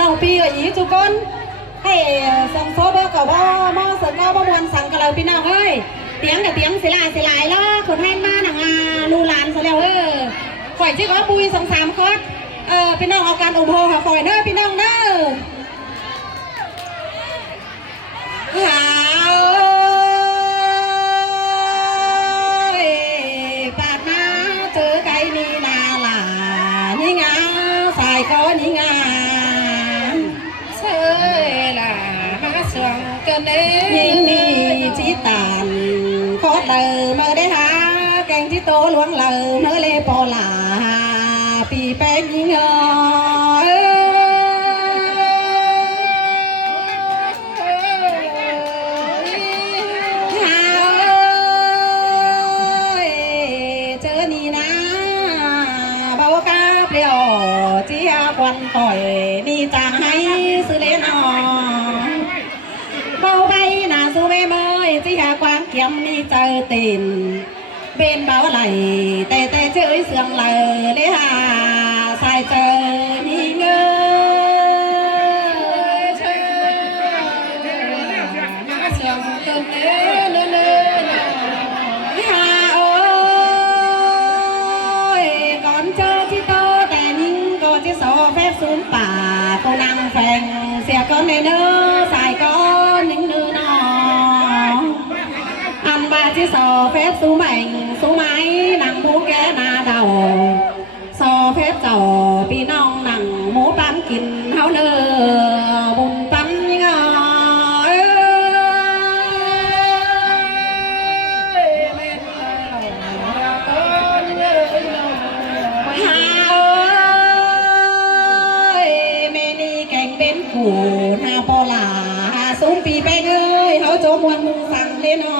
น้องปีกับอีจุกนให้ส่งโซ่เบอร์กับว่าหม้อเสิร์ฟก็ประมวลสั่งกับเราพี่น้องเอ้ยเตียงกับเตียงสิลายล้อคนให้มาหนังลูลานซะแล้วข่อยชื่อว่าปุย2-3 คอร์สพี่น้องเอาการอุโภค่ะข่อยเด้อพี่น้องเด้อหาปากมาเจอไก่นี่นาหล่านี่งาใส่ก้อนนี่งาเชื่อล่ะมาเสื่องกันเด้ยิ่งนี่จีตานโคตรเลยมาได้หาแกงที่โตหลวงเลยเมื่อเลปอหลาปีแป้งยิ่งควันต่อยนี่จะให้ซื้อเล่นอ่อนเบาใบหน้าสู้ไม่เมยจีหากวางเกี่ยมนี่เจอตีนเบนเบาไหลแต่เจอเสื่องเลยเลยหาใส่เจอนี่เงยเชื่องเกินเลยหาโอ้ยก่อนเจอที่โตที่โซเฟฟซูนป่าcô năng phèn xe con này nữa xài con những nữ nọ ăn ba chiếc sò phép sú mạnh sú máy nặng bú ké na đầu sò phép sò pi nong nặng mố bán kín háo nơ bùn tắm nhữngนาปอลาสูงปีไปเลยเขาโจมวันมุงสั่งเล่นอ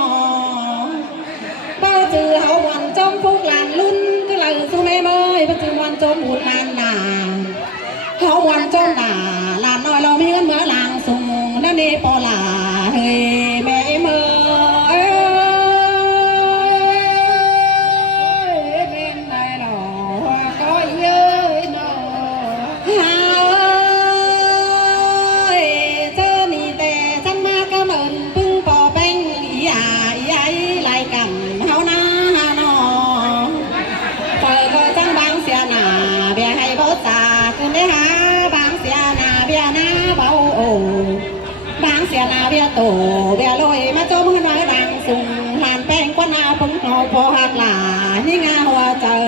บ้าจือเขาวันจมฟุกหลานลุ่นก็เลยสู้ไม่เมยบ้าจือวันจมหุดลานหนาเขาวันจมหนาหลานน้อยเรามีเงินเมื่อหลังส่งนั่นเอปอลาเฮ้ยแม่เมยเป็นไรหรอก็เยอะหนอนาเบียโตเบียลอยมาจมขึ้นมาดังสุ่งหานแป้งกว่านาปุ่งหอพอหักหลานี่งาหัวเจอ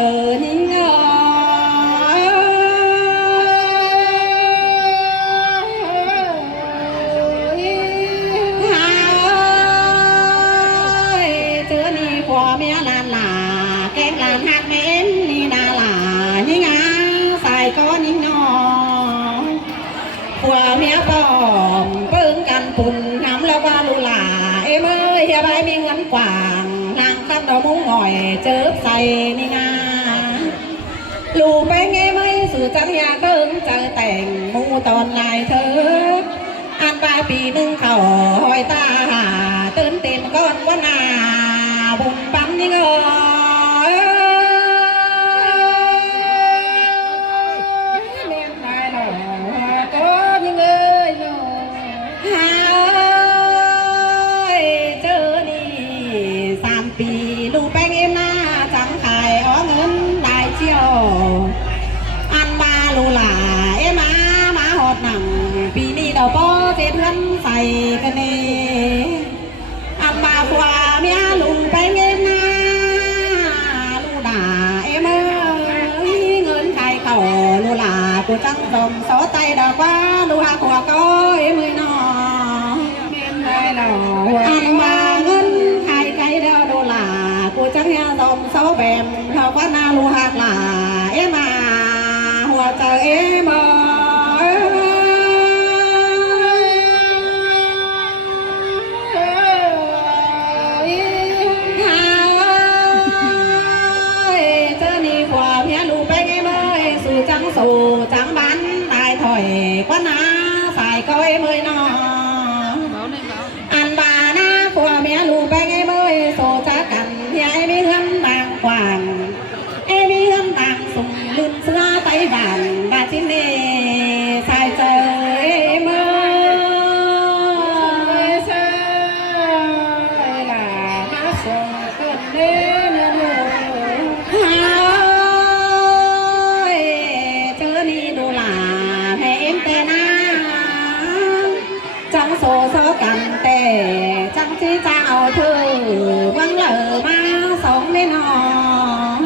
นี่เงาเจอนี่พอเมียลานหลาแกงลานหักเม้นนี่นาหลานี่งาใส่ก้อนนี่นอผัวเมียปอมเปิ้งกันปุ่นน้ำละว่าลูหลาเอ้เมื่อเฮียใบมีเงินกว่างนางคัดดอกมุ้งหน่อยเจอใส่นี่นาลูไปไงไม่สื่อจังยาเกิ้งเจอแต่งมูตอนลายเธออันปลายปีหนึ่งเขาหอยตาตื่นเต้นก้อนว่านาบุญปั๊มนี่เงปีลูแป้งเอ็มหน้าจังขายอ้อเงินได้เจียวอันมาลูหลาเอ็มาหอดหนังปีนี้ดอกป้อเจ็ดเงินใส่กันเนอันมาขวาเมียลุงแป้งเอ็มหน้าลูด่าเอ็มเงินขายเข่าลูหลากูจังดมซอไตดอกว่าลูหาขวาก็เอ็มมือนอเมียนไทยเราอันมาเงินกูจังยาดมเขาแบมเขาว่านาลูหักหลาเอ็มาหัวใจเอ็มเจอนี่ขวาเพียลูไปไงเมยสู่จังบ้านได้ถอยกว่านาใส่ก้อยเมยนออันบาหน้าขวาเมียลูไปไงเมยโซจักกันยายมีเงินบางกว่างเอมีเงินบางส่งลืมเสื้อไต้หวันบาชินเนใส่ใจ โซโซกันแต่จังที่เจ้าเธอเบิ่งเหลือมาสองแม่น้อง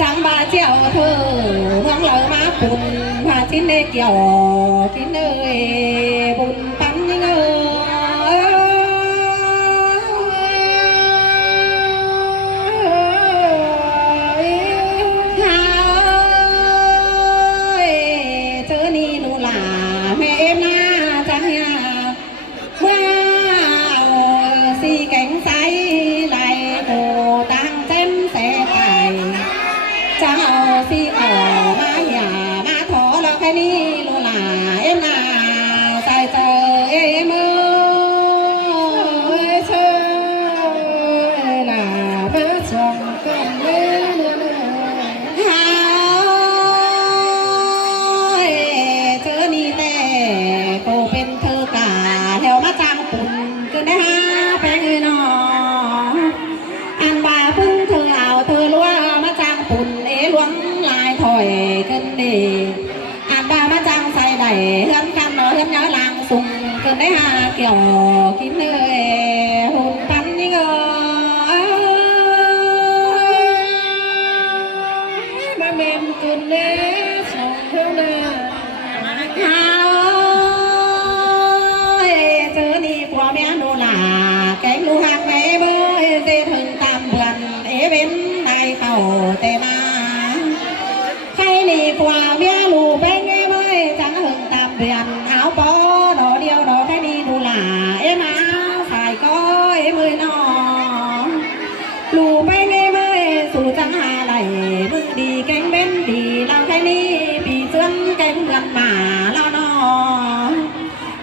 จังบาเจ้าเธอเบิ่งเหลือมาปุ่นพาทิ้นเกี่ยวทิ้นเลยบุญปันยังเอสิขอมาอย่ามาขอเราแค่นี้ลูหลาเอ็มนาใส่เจอเอ็มเชยลาเพื่อชมกันเลยฮายเธอนี่แต่โกเป็นเธอกาแล้วมาจำปุ่นก็ได้ฮะแปงเลยน้องอันว่าพึ่งเธอเอาเธอล้วนมาจำปุ่นล้วงลายถอยขึ้นดีอาบามาจังใส่ได้เฮือนคำเนาะเฮือนย้อยลางสุ่มเกินได้หาเกี่ยวกินเลยหุ่นปันยิ่งมาเมนกินเล่สองเท่านั้นเจอนี่ผัวแม่โนลาแกงลูหักไงเบ้ยเจถึงตามเพื่อนเว้นในเต่าแต่มานี่กว่าเมียลูกเป็นไงเมื่อจังหึงตามเดือนเอาปอดอเดียวดอกแค่นี้ดูหล่ามาใส่ก้อยมือน้องลูกเป็นไงเมื่อสู่จังหาไหลมึงดีแกงเป็นดีเราแค่นี้ปีเจือนแกงเดือนมาเราน้อง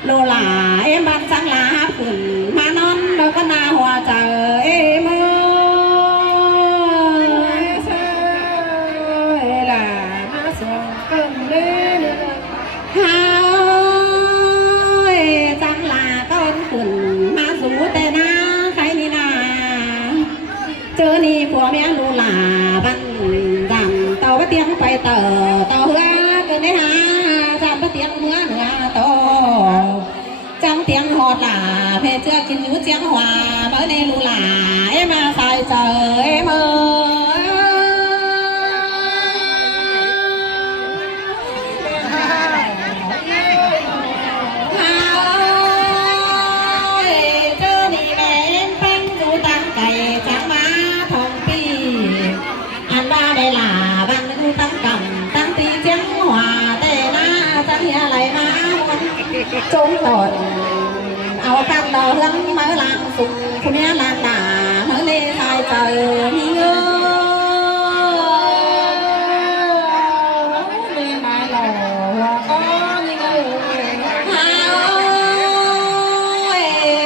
โลหล่าบ้านจังลาขึ้นมานอนเราก็นาหัวเจอมือจังลาต้นขึ้นมาสู่แต่นาใครนี่นาเจอนี่ผัวเมียลูหลาบันดังเต่าเตียงไปเต่าเฮือเกินได้หาจับเตียงเมื่อเหนือโตจังเตียงหอดหลาเพเชื่อกินอยู่เจียงหวาเมื่อในลูหลามาใส่เจอเมื่อจงหล่นเอากันดอกเรื่องเมื่อลางสุกคุณแม่ลางด่าเมื่อเล่ทายเจอมีเงืเล่มาหล่อก็มีเงื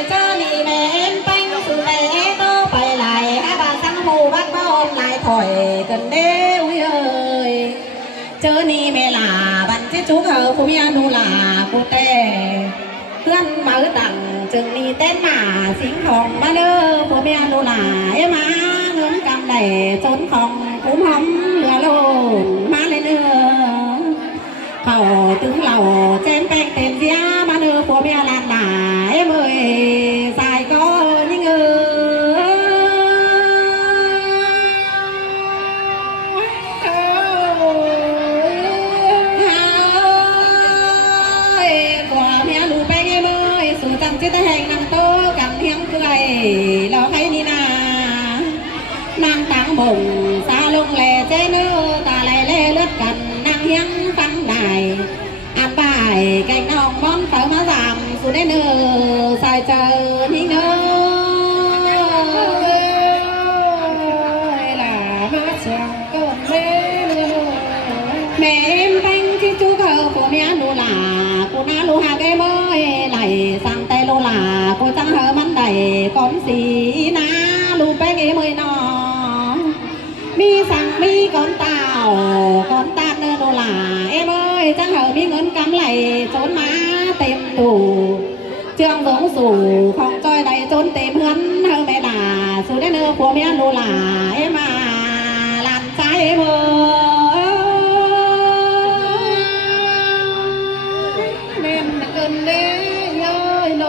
เจ้านี่แม่ไปสุดแม่โตไปไหลให้บ้านทั้งหมู่บ้านบ้านไหลถอยกันเด้อเอ้ยเจอนี่แม่ลาบันเจจุกเขาผู้เมียดูลาผู้แต่เพื่อนมาตังจึงนี่เต้นมาสิงของมาเด้อผู้เมียดูลามาเงินกำได้จนของคุ้มหอมเหลือโลนมาเลยเนื้อเขาตึงเหล่าเจมแป้งเต็มเสียมาเด้อผู้เมียลานหลาเมื่อยใส่ก็ยิ่งจะได้แห่งนางโตกันเพียงเกยเราให้นี่นานางตังบ่งซาลงแหล่เจเนอตาไหลเล่เลือดกันนางเฮียงฟังได้อ่านบ่ายแกงน้องมอนเปิดมาสามสุดได้เนอใส่เจอนี่เนอล่ะมาเชียงก็แม่แป้งที่จูเขาผัวเมียหนูหล่ากูน่าลูหาแกเมื่อยไหลสั่งแต่โลหล่ากูจังเหอมันได้ก้อนสีนะลูกแป้งเมื่อยนอมีสั่งมีก้อนเต่าก้อนตาเนอโลหล่าเมื่อยจังเหอมีเงินกำไหลจนมาเต็มตู้เจืองสงสู่ของจอยได้จนเต็มเฮือนเธอแม่ด่าสู่ได้เนื้อผัวเมียโลหล่ามาหลานใจเมื่อเด้ยอยโล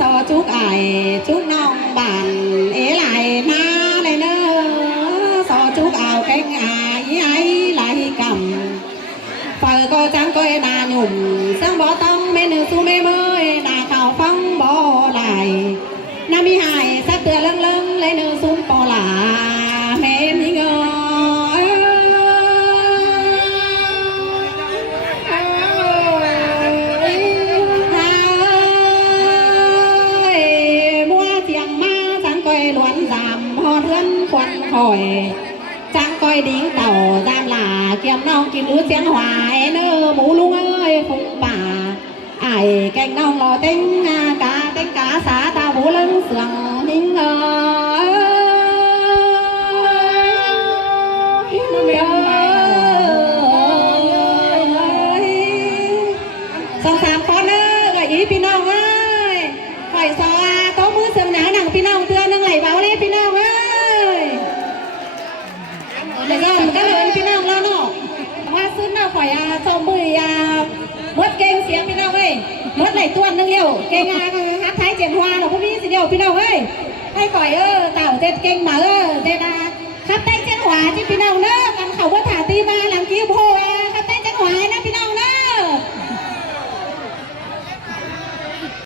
สอจุกไอจุกน้องบ้านเอไหลมาเลยเนอสอจุกเอาแกงไอไหลกำฝอยก็จังก็นาหนุ่มซึ่งบ่ต้องไม่นึกสู้ไม่เมื่อยนาเข่าฟังบ่ไหลน้ามีหายสักเตือเลิงเลยนึกซุ้มปอหลาแม่มีเงอคอยจังคอยดิ้งเต่าตามหลาเกี่ยมน้องกินรู้เสียงหวายเนื้อหมูลุงเอ้ยฟุงป่าไอ้แกงน้องรอเต็งกาสาตาหูลึงเสียงดิ้งสองสามคนเอ้ยก็ยีพี่น้องเอ้ยคอยซอโต๊ะมือเสียงหนาหนังพี่น้องเตือนนึงไหลเบาเลยพี่น้องเอ้ยแล้วก็เลยพี่น้องแล้วเนาะว่าซื้อหน้าข่อยจอมบุยมดเก่งเสียงพี่น้องเอ้ยมดไหลตัวนึงเดียวเก่งฮัทไทยเจ็ดหัวเนาะพวกนี้สิเดียวพี่น้องเอ้ยให้ข่อยเต่าเจ็ดเก่งมาเจ็ดครับไทยเจ็ดหัวที่พี่น้องเนาะกันเขาว่าถาตีมาหลังกิ้วโพ